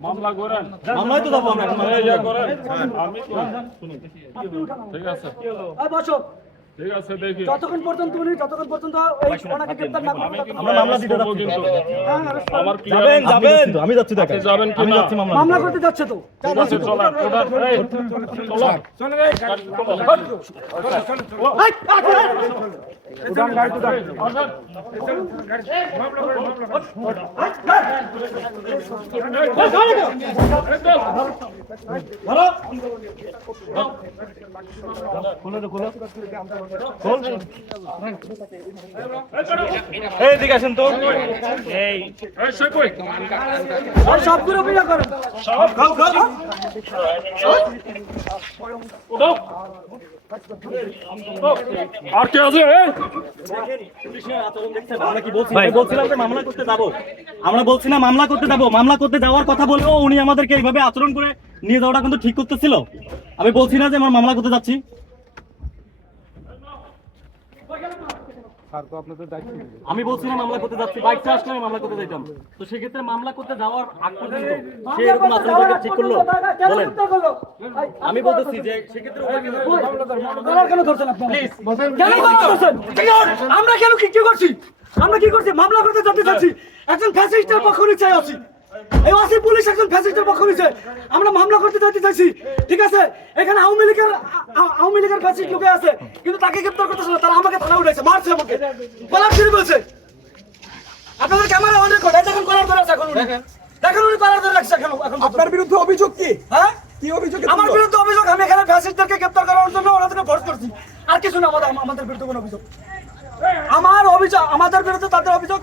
মামলা করেন মামলায় তো যাব আমরা ইয়া করেন আমি তো ঠিক আছে এই বসো ঠিক আছে দেখি যতক্ষণ পর্যন্ত উনি যতক্ষণ পর্যন্ত এই ওনাকে গ্রেফতার না করবেন আমরা মামলা দিতে যাচ্ছি হ্যাঁ। আমার যাবেন যাবেন আমি যাচ্ছি দেখেন যাবেন কি না? যাচ্ছি মামলা মামলা করতে যাচ্ছে তো ঠিক আছে চলো ওটা এই চলো এই মামলা করে মামলা এই এই সে কই আর সবগুলো বিয়ে করেন। উঠো আর কে আছে? আমরা বলছি ভাই বলছিলাম মামলা করতে যাব। আমরা বলছি না মামলা করতে যাব। মামলা করতে যাওয়ার কথা বলেও উনি আমাদেরকে এইভাবে আচরণ করে নিয়ে যাওয়াটা কিন্তু ঠিক করতেছিল। আমি বলছি না যে আমার মামলা করতে যাচ্ছি। আমি বলছি না মামলা করতে যাচ্ছি। বাইকটা আসলে আমি মামলা করতে যাইতাম। তো সেক্ষেত্রে মামলা করতে যাওয়ার আগ পর্যন্ত সে এরকম আচরণ করে ঠিক করল। বলেন। আমি বলতেছি যে সেক্ষেত্রে কেন ধরছেন আপনি? আমরা কেন কি কি করছি? আমরা কি করছি? মামলা করতে যেতে চাচ্ছি। একজন ফ্যাসিস্টের পক্ষ নিচে আছি। এই ওয়াসি পুলিশ একজন ফ্যাসিস্টের পক্ষ নিচে আমরা মামলা করতে যেতে চাইছি। ঠিক আছে? এখানে আওয়ামী লীগের আওয়ামী লীগের ফ্যাসিস্ট লোকে আছে। কিন্তু তাকে গ্রেফতার করতেছে না। তারা আমাকে থানা উঠেছে মারছে আমাকে। গলা ছিঁড়ে বলছে আপনাদের ক্যামেরা অন রেকর্ড এই দেখুন কলার ধরে আছে এখন। দেখেন। উনি কলার ধরে রাখছে এখন আপনার বিরুদ্ধে অভিযোগ কি? হ্যাঁ? কি অভিযোগ আমার বিরুদ্ধে অভিযোগ আমি এখানে ফ্যাসিস্টদেরকে গ্রেপ্তার করার জন্য ওনাদেরকে ফোর্স করছি। আর কিছু না আমাদের আমাদের বিরুদ্ধে কোনো অভিযোগ। আমার অভিযোগ আমাদের বিরুদ্ধে তাদের অভিযোগ